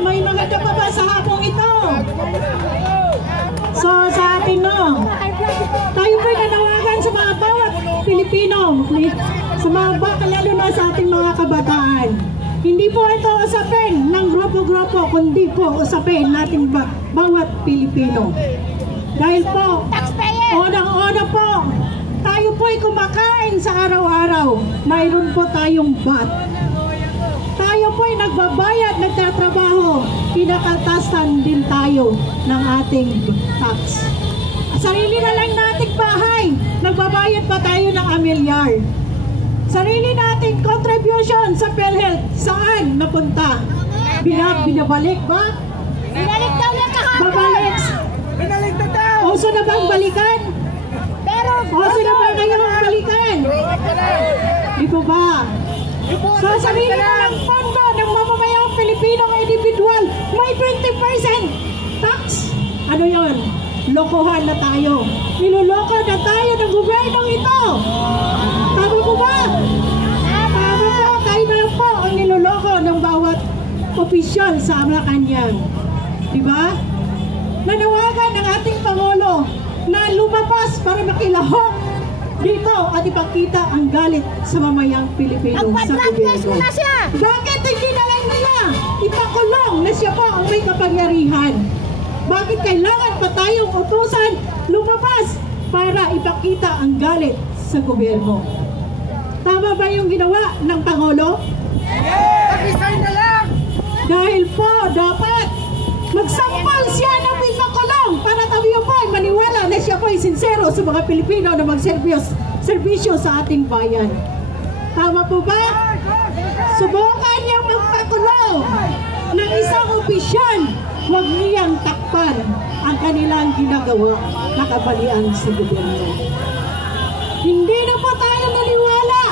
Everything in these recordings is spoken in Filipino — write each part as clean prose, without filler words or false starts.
may maganda pa ba sa hapong ito? So sa atin no, tayo po'y nanawagan sa mga bawat Pilipino, sa mga bata, lalo na sa ating mga kabataan. Hindi po ito usapin ng grupo-grupo, kundi po usapin natin bawat Pilipino. Dahil po, unang-una po, tayo po'y kumakain sa araw-araw. Mayroon po tayong VAT. Tayo po'y nagbabayad, nagtatrabaho. Kinakaltasan din tayo ng ating tax. Sarili na lang nating bahay, nagbabayad pa tayo ng amilyar. Sarili nating contribution sa PhilHealth, saan napunta? Binabalik ba? Binalik daw na kahapon. Babalik. Binalik na daw. Uso na bang balikan? Pero Uso na ba kayong balikan? Di po ba? So sarili na lang pondo ng mamamayang Pilipinong individual, may 20% tax. Ano yon? Lokohan na tayo. Niloloko na tayo ng gobyernong ito. Tama po ba? Tama po. Tayo na po ang niloloko ng bawat opisyal sa Malacanang. Diba? Nanawagan ng ating Pangulo na lumabas para makilahok dito at ipakita ang galit sa mamayang Pilipino sa gobyerno. Bakit hindi na lang nila ipakulong na siya po ang may kapangyarihan? Bakit kailangan pa tayong utusan lumabas para ipakita ang galit sa gobyerno? Tama ba yung ginawa ng Pangulo? Pag-resign na lang. Dahil po dapat magsampal siya ng ipakulong para tayo po ay maniwala na siya po ay sincero sa mga Pilipino na magserbisyo sa ating bayan. Tama po ba? Subukan niyang magpakulong ng isang opisyal. Huwag niyang takpan ang kanilang ginagawa na kabalian sa gobyerno. Hindi na po tayo naniwala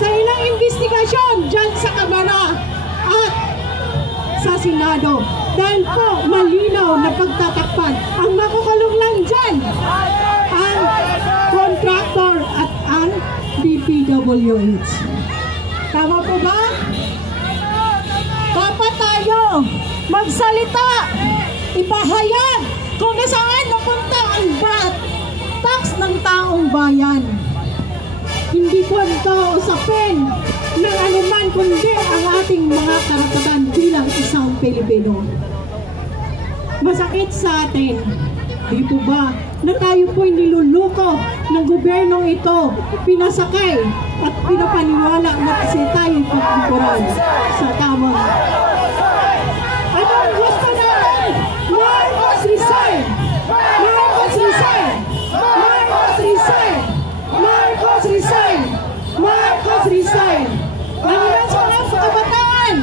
sa ilang investigasyon dyan sa Kamara at sa Senado. Dahil po malinaw na pagtatakpan. Ang makukulong lang dyan ang contractor at ang DPWH. Tama po ba? Dapat tayo magsalita, ipahayag kung nasaan napunta ang VAT, tax ng taong bayan. Hindi po ito usapin ng anuman kundi ang ating mga karapatan bilang isang Pilipino. Masakit sa atin, di po ba, na tayo po'y niluluko ng gobyernong ito, pinasakay at pinapaniwala na kasi tayo'y pagkukuran sa tamang. Anong gusto natin? Marcos resign! Marcos resign! Marcos resign! Marcos resign! Marcos resign! Nangyayos ko lang sa kabataan!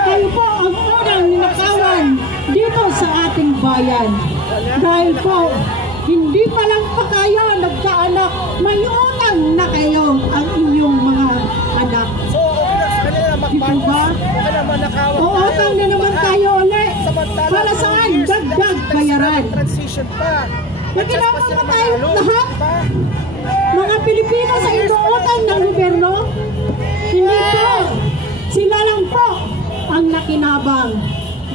Kayo po ang unang ninakawan dito sa ating bayan. Dahil po, hindi pa lang pa kayo nagkaanak, may utang na kayo ang inyong mga anak. Di po ba? Uutang na naman tayo ulit. Para saan? Dagdag bayaran. Nagkinawa pa tayo lahat? Mga Pilipino sa inuutang ng gobyerno? Hindi po. Sila lang po ang nakinabang.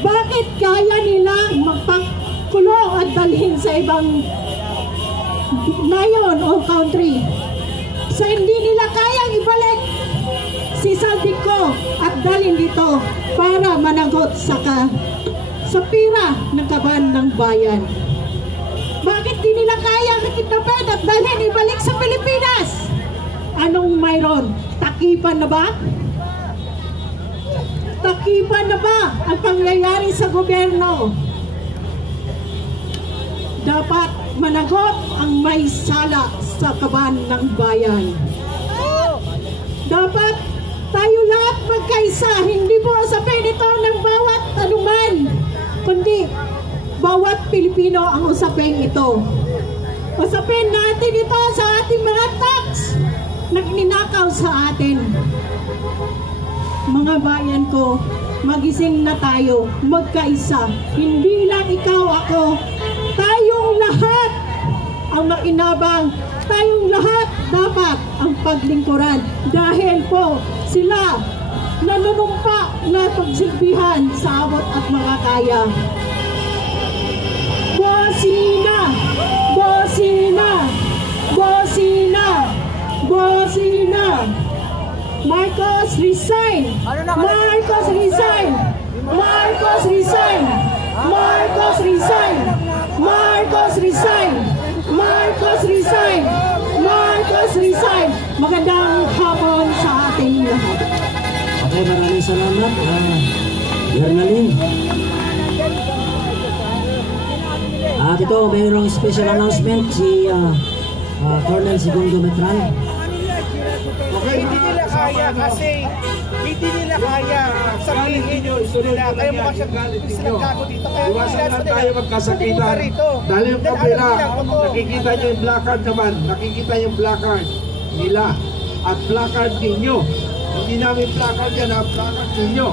Bakit kaya nila magpakulong at dalhin sa ibang nayon o country? Sa hindi nila kayang ibalik si Saldico at dalhin dito para managot sa pira ng kaban ng bayan. Bakit di nila kayang kitapin at dalhin ibalik sa Pilipinas? Anong mayroon? Takipan na ba? Takipan na ba ang pangyayari sa gobyerno? Dapat managot ang may sala sa kaban ng bayan. Dapat tayo lahat magkaisa, hindi po usapin ito ng bawat anuman, kundi bawat Pilipino ang usapin ito. Usapin natin ito sa ating mga tax na ninakaw sa atin. Mga bayan ko, magising na tayo, magkaisa. Hindi lang ikaw, ako, tayong lahat ang makinabang. Tayong lahat dapat ang paglingkuran. Dahil po sila nanunumpa na pagsilbihan sa abot at makakaya. Bosina! Bosina! Bosina! Bosina! Marcos resign! Marcos resign! Marcos resign! Marcos resign! Marcos resign! Marcos resign! Marcos resign! Magandang hapon sa ating lahat. Okay, maraming salamat. Bernalyn. At ito, mayroong special announcement si Colonel Segundo Metran. Hindi nila kaya kasi hindi nila kaya sabihin nila. Kaya mukha sila gago dito. Kaya Iwasan lang tayo magkasakitan. Dahil yung kabila, nakikita nyo yung placard naman. Nakikita yung placard nila. At placard ninyo. Hindi namin placard yan, placard ninyo.